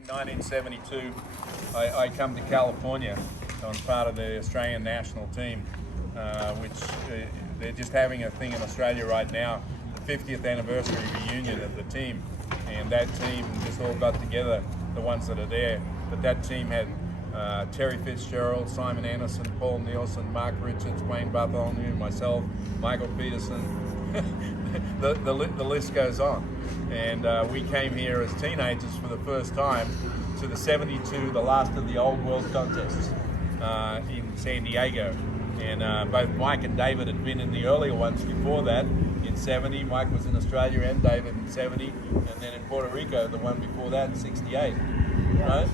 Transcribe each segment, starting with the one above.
in 1972, I come to California on part of the Australian national team, which they're just having a thing in Australia right now, the 50th anniversary reunion of the team. And that team just all got together, the ones that are there. But that team had Terry Fitzgerald, Simon Anderson, Paul Nielsen, Mark Richards, Wayne Bartholomew, myself, Michael Peterson. the list goes on. And we came here as teenagers for the first time to the 72, the last of the old world contests in San Diego. And both Mike and David had been in the earlier ones before that in 70. Mike was in Australia and David in 70. And then in Puerto Rico, the one before that in 68. Yeah. Right?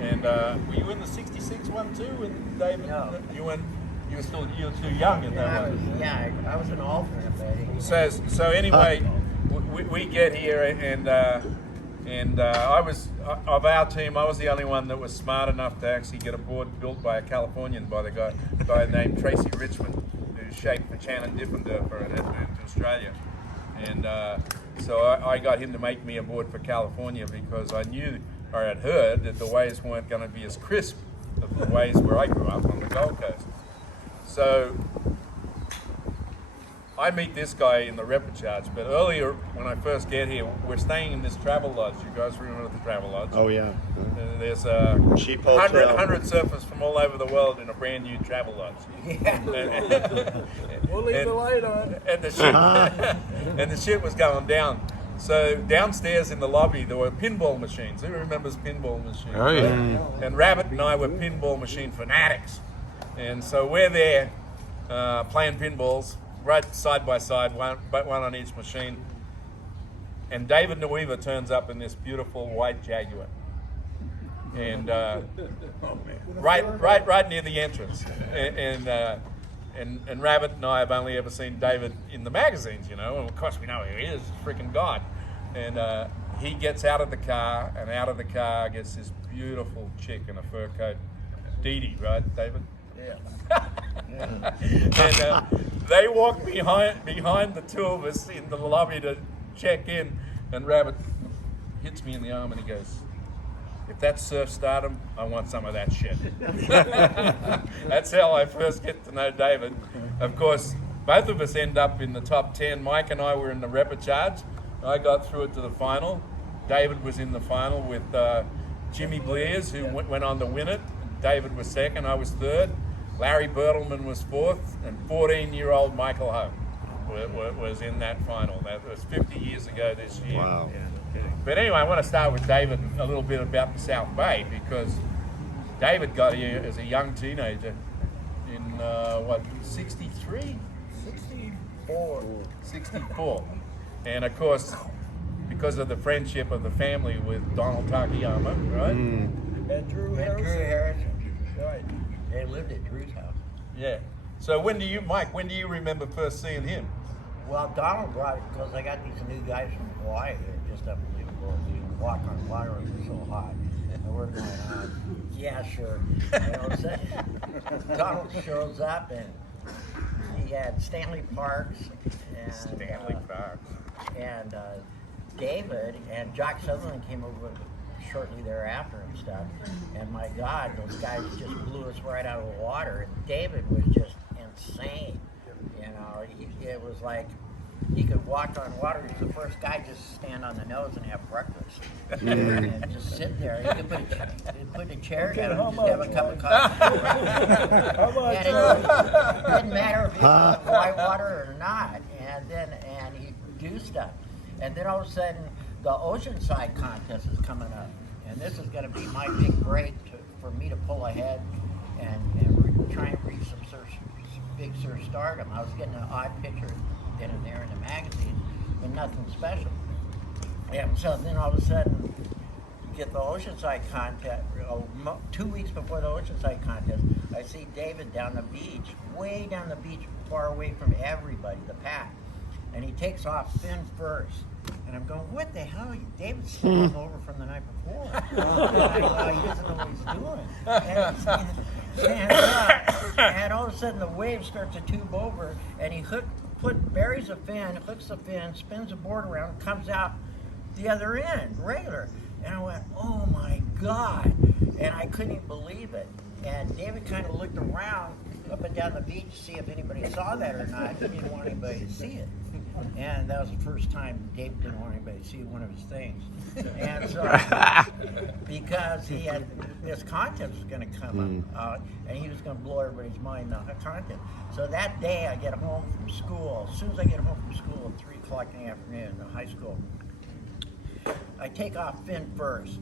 And were you in the 66 one too with David? No. You were too young in that one. I was an alternate. So anyway, we get here and I was of our team. I was the only one that was smart enough to actually get a board built by a Californian, by the guy named Tracy Richmond, who shaped the Shannon Diffenderfer and had moved to Australia. And so I got him to make me a board for California because I knew, or had heard, that the waves weren't going to be as crisp as the waves where I grew up on the Gold Coast. So I meet this guy in the reportage, but earlier when I first get here, we're staying in this travel lodge. You guys remember the travel lodge? Oh yeah. There's cheap 100 surfers from all over the world in a brand new travel lodge. Yeah. We'll leave the light on. And the shit was going down. So downstairs in the lobby there were pinball machines. Who remembers pinball machines? Oh yeah. And Rabbit and I were pinball machine fanatics. And so we're there playing pinballs, right side by side, one on each machine. And David Nueva turns up in this beautiful white Jaguar. And right near the entrance. And Rabbit and I have only ever seen David in the magazines, you know, and of course we know who he is, freaking God. And he gets out of the car, and out of the car gets this beautiful chick in a fur coat. Dee Dee, right, David? Yeah. And they walk behind the two of us in the lobby to check in, and Rabbit hits me in the arm and he goes, "If that's surf stardom, I want some of that shit." That's how I first get to know David. Of course, both of us end up in the top 10. Mike and I were in the reportage. I got through it to the final. David was in the final with Jimmy Blears, who went on to win it. David was second, I was third. Larry Bertelman was fourth, and 14-year-old Michael Ho was in that final. That was 50 years ago this year. Wow. But anyway, I want to start with David a little bit about the South Bay, because David got here as a young teenager in, 63? 64. And of course, because of the friendship of the family with Donald Takayama, right? And Drew Drew Harrison. Harrison. Right. They lived at Drew's house. Yeah. So Mike, when do you remember first seeing him? Well, Donald brought it because I got these new guys from Hawaii. They're just unbelievable. We walk on water and it's so hot. And we're going, yeah, sure. You know, so Donald shows up and he had Stanley Parks and David and Jock Sutherland came over shortly thereafter and stuff. And my God, those guys just blew us right out of the water. And David was just insane. You know, it was like he could walk on water. He was the first guy just to stand on the nose and have breakfast. And just sit there. He could put a chair down and just have a cup of coffee. How much? And it didn't matter if it was white water or not. And he'd do stuff. And then all of a sudden, the Oceanside contest is coming up. And this is going to be my big break for me to pull ahead and try and reach some big surf stardom. I was getting an odd picture in and there in the magazine, but nothing special. And so then all of a sudden, get the Oceanside contest. 2 weeks before the Oceanside contest, I see David down the beach, way down the beach, far away from everybody, the pack. And he takes off fin first. And I'm going, what the hell? David's still over from the night before. He doesn't know what he's doing. And he stands up, and all of a sudden the wave starts to tube over, and he buries a fin, hooks the fin, spins the board around, comes out the other end, regular. And I went, oh my God. And I couldn't even believe it. And David kind of looked around up and down the beach to see if anybody saw that or not. He didn't want anybody to see it. And that was the first time David didn't want anybody to see one of his things. And so, because he had, this contest was going to come out, and he was going to blow everybody's mind on the contest. So that day I get home from school. As soon as I get home from school at 3 o'clock in the afternoon in high school, I take off fin first.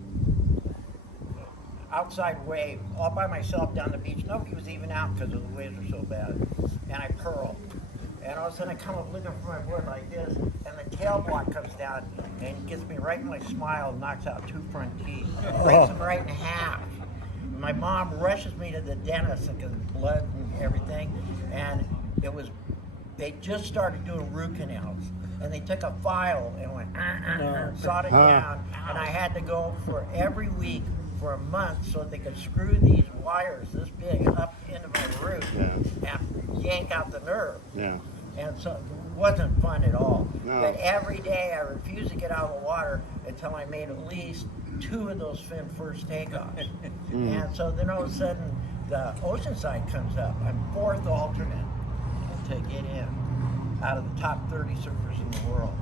Outside wave, all by myself down the beach. Nobody was even out because the waves were so bad. And I pearl. And all of a sudden I come up looking for my board like this, and the tail block comes down and gets me right in my smile and knocks out 2 front teeth. Breaks them right in half. My mom rushes me to the dentist because of blood and everything. And it was, they just started doing root canals. And they took a file and went, sawed it down. And I had to go for every week for a month so they could screw these wires this big up into my root and yank out the nerve. Yeah. And so it wasn't fun at all. No. But every day I refused to get out of the water until I made at least 2 of those fin first takeoffs. And so then all of a sudden the Oceanside comes up. I'm 4th alternate to get in out of the top 30 surfers in the world.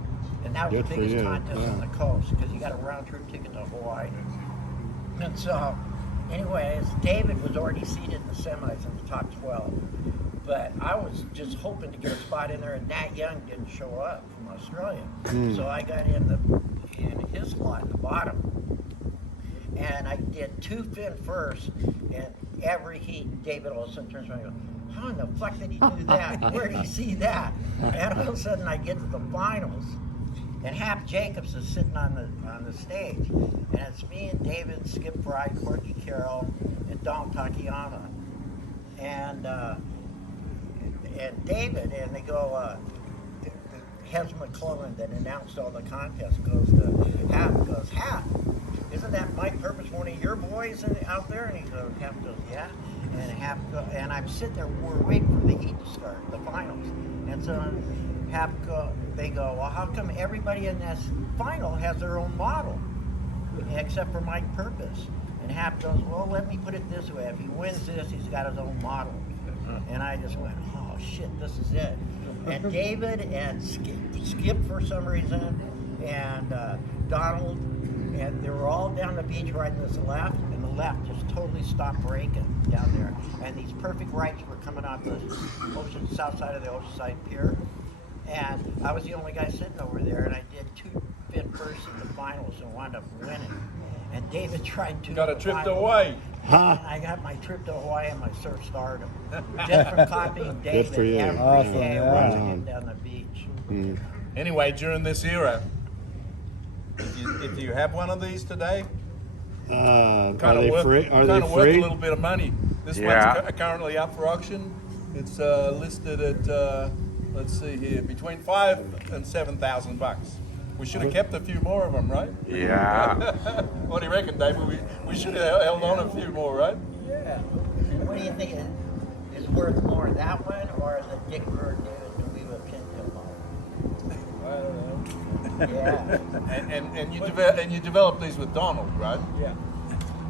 And that was Good the for biggest you. contest on the coast because you got a round trip ticket to Hawaii. And so, anyways, David was already seated in the semis in the top 12. But I was just hoping to get a spot in there, and Nat Young didn't show up from Australia. So I got in his slot at the bottom. And I did 2 fin first, and every heat, David all of a sudden turns around and goes, how in the fuck did he do that? Where did he see that? And all of a sudden I get to the finals, and Hap Jacobs is sitting on the stage, and it's me and David, Skip Fry, Corky Carroll, and Donald Takayama, and David, and they go. Hez McClellan that announced all the contests goes to Hap, isn't that Mike Purpose one of your boys out there? And he goes, Hap goes, yeah. And I'm sitting there, we're waiting for the heat to start, the finals, and so. They go, well, how come everybody in this final has their own model, except for Mike Purpose? And Hap goes, well, let me put it this way. If he wins this, he's got his own model. And I just went, oh, shit, this is it. And David and Skip for some reason, and Donald, and they were all down the beach riding this left, and the left just totally stopped braking down there. And these perfect rights were coming off the south side of the Oceanside Pier. And I was the only guy sitting over there, and I did 2 fin first in the finals and wound up winning. And David tried to. Got a trip to Hawaii. I got my trip to Hawaii and my surf stardom. Just from copying David for you. every Awesome, day yeah. watching him down the beach. Anyway, during this era, if you have one of these today, Are they free? Are they worth a free? little bit of money. This Yeah. one's currently up for auction. It's listed at let's see here, between $5,000 and $7,000. We should have kept a few more of them, right? Yeah. What do you reckon, David? We should have held on a few more, right? Yeah. What do you think is worth more, that one or the Dick Bird David DeWeeva Pinto model? I don't know. Yeah. And you developed these with Donald, right? Yeah.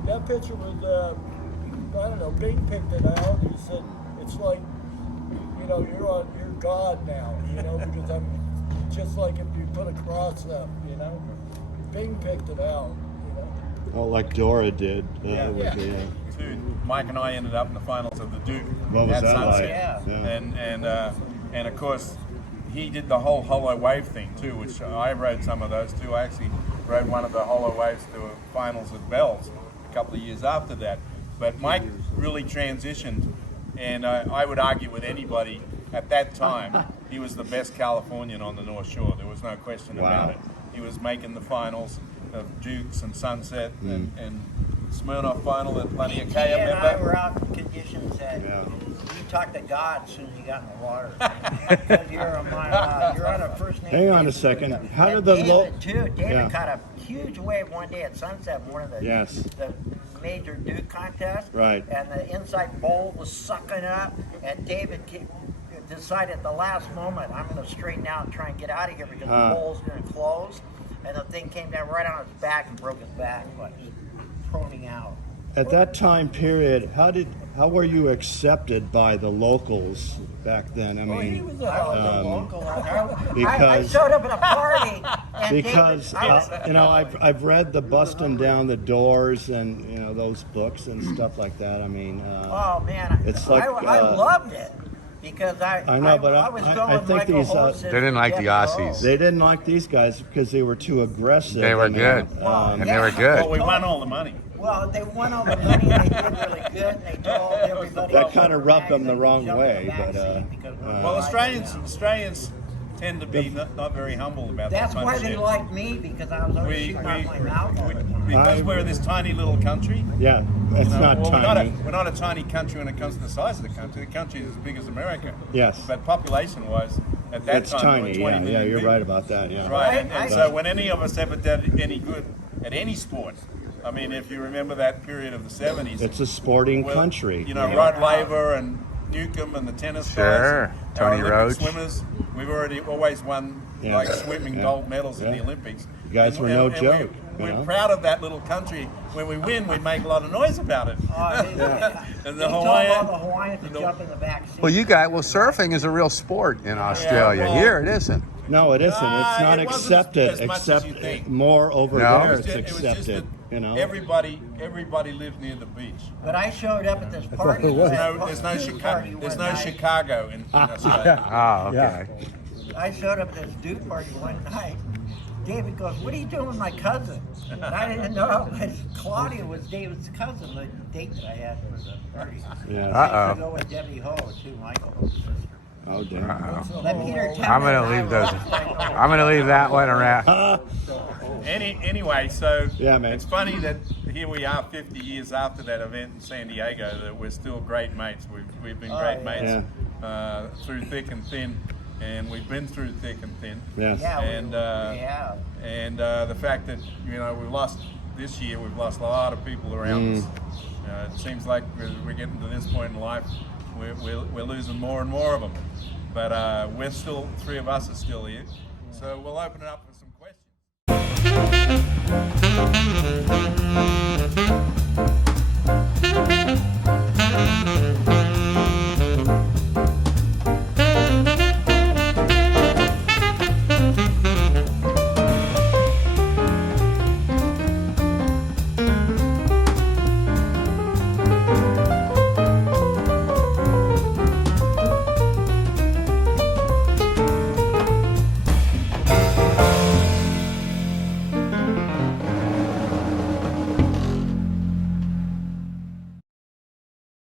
That picture was, I don't know, Bing picked it out. He said, it's like, you know, you're God now, you know, because I'm just like if you put a cross up, you know. Bing picked it out, you know. Oh, like Dora did. Yeah. Dude, Mike and I ended up in the finals of the Duke What was at that Sunset. like? And of course he did the whole hollow wave thing too, which I rode some of those too. I actually rode one of the hollow waves to a finals at Bell's a couple of years after that. But Mike really transitioned, and I would argue with anybody at that time he was the best Californian on the North Shore. There was no question about it. He was making the finals of Dukes and Sunset and Smirnoff final at Plenty of He K. and I were out in conditions that Yeah. you talk to God as soon as you got in the water. Because you're on a first name. Hang on a basis second. with them. How And did the David too? David Yeah. caught a huge wave one day at Sunset, one of the Yes. the major Duke contests. Right. And the inside bowl was sucking up, and David decided at the last moment, I'm going to straighten out and try and get out of here because the bowl's going to close. and the thing came down right on his back and broke his back, but he proning out. At that time period, how were you accepted by the locals back then? I Well, he mean, was I was a Um, local. I because- showed up at a party, and because David, I was, you know, I've read the Busting Down the Doors and those books and stuff like that. I mean, oh man, it's like, I loved it because I know, but I was I going with think Michael these, Holsis They didn't and like the Jeff Aussies. Lowe. they didn't like these guys because they were too aggressive. They were and, good. Well, And they were good. Well, we won all the money. Well, they won all the money. They did really good. And they told everybody. That kinda rubbed them the they wrong jumped in way, the back but, seat because we're Well, riding Australians now. tend to be not very humble about That's that kind why of they shit. like me because I was always shooting out my mouth all the time. Because we're this tiny little country. Yeah, it's not well, tiny. we're not a tiny country when it comes to the size of the country. The country is as big as America. Yes. But population-wise, at that It's time, we tiny. were 20 Yeah, million yeah, you're people. right about that. Yeah. Right, and I- so when any of us ever did any good at any sport, I mean, if you remember that period of the 70s, It's a sporting well, country. You know, Rod Laver and Newcomb and the tennis Sure, guys, and Tony our Olympic Roach. swimmers. We've always won Yeah. like swimming Yeah. gold medals in Yeah. the Olympics. You guys were no joke, We're you know? proud of that little country. When we win, we make a lot of noise about it. And They the told Hawaiian, all the Hawaiians to jump in the back seat. Well, surfing is a real sport in Australia. well- Here it isn't. No, it isn't. It's not it wasn't accepted. as much as you Except think. more over No? there. it was It's just, it was just accepted. that everybody lived near the beach. But I showed up at this party. it was. There's no Chicago in Australia. Oh, okay. I showed up at this Duke party one night. David goes, "What are you doing with my cousin?" And I didn't know, but Claudia was David's cousin. The date that I had for the party. Yeah. I used to go with Debbie Ho too, Michael's sister. Oh, damn. Let Peter tell I'm me gonna that leave I those. was like, oh, I'm gonna leave that one around. Anyway, so Yeah, man. it's funny that here we are 50 years after that event in San Diego that we're still great mates. We've been great yeah. mates through thick and thin, and we've been through thick and thin. Yes. Yeah, And we have. and the fact that we've lost this year, we've lost a lot of people around us. It seems like we're getting to this point in life, we're losing more and more of them. But we're still, three of us are still here, so we'll open it up for some questions.